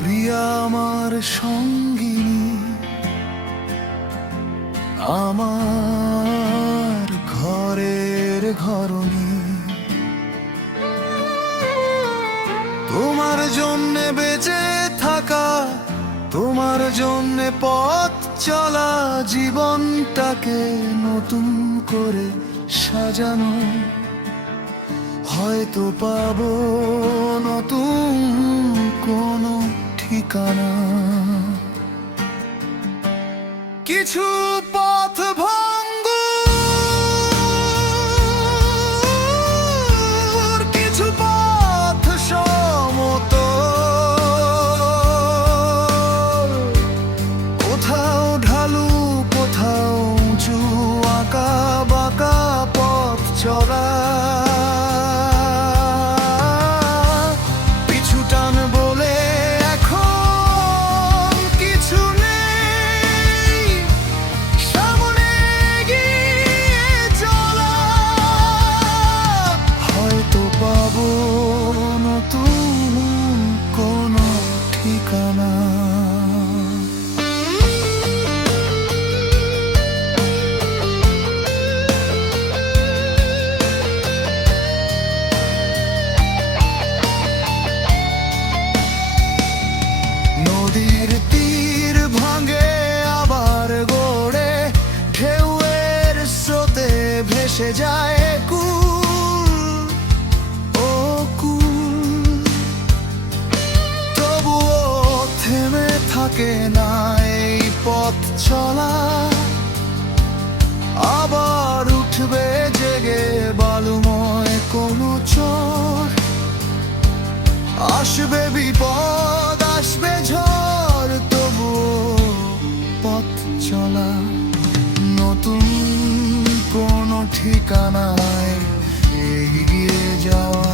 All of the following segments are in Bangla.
প্রিয়া আমার সঙ্গিনী, আমার ঘরের ঘরণী। তোমার জন্যে বেঁচে থাকা, তোমার জন্যে পথ চলা, জীবনটাকে নতুন করে সাজানো। হয়তো পাবো নতুন কোনো ঠিকানা। কিছু পথ ভঙ্গুর, কিছু পথ সমতল, কোথাও ঢালু কোথাও উঁচু, আঁকা বাঁকা পথ চলা। নদীর তীর ভাঙে আবার গড়ে, ঢেউয়ের স্রোতে ভেসে যায় কুল ও কুল। তবুও থেমে থাকে না এই পথ চলা, আবার উঠবে জেগে বালুময় কোনো চর। আসবে বিপদ আসবে ঝড়, তবুও পথ চলা, নতুন কোনো ঠিকানায় এগিয়ে যাওয়া।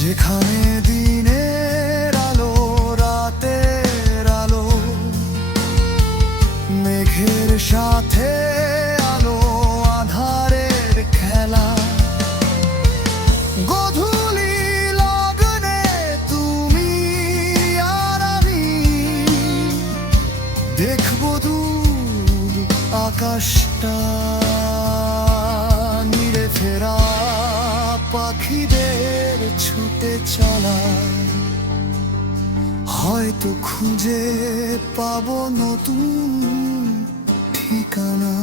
যেখানে দিনের আলো রাতের আলো, মেঘের সাথে আলো আধারের খেলা। গধূলি লগ্নে তুমি আর আমি দেখবো দূর আকাশটা, নিড়ে ফেরা পাখিদের ছুটে চলা। হয়তো খুঁজে পাবো নতুন ঠিকানা।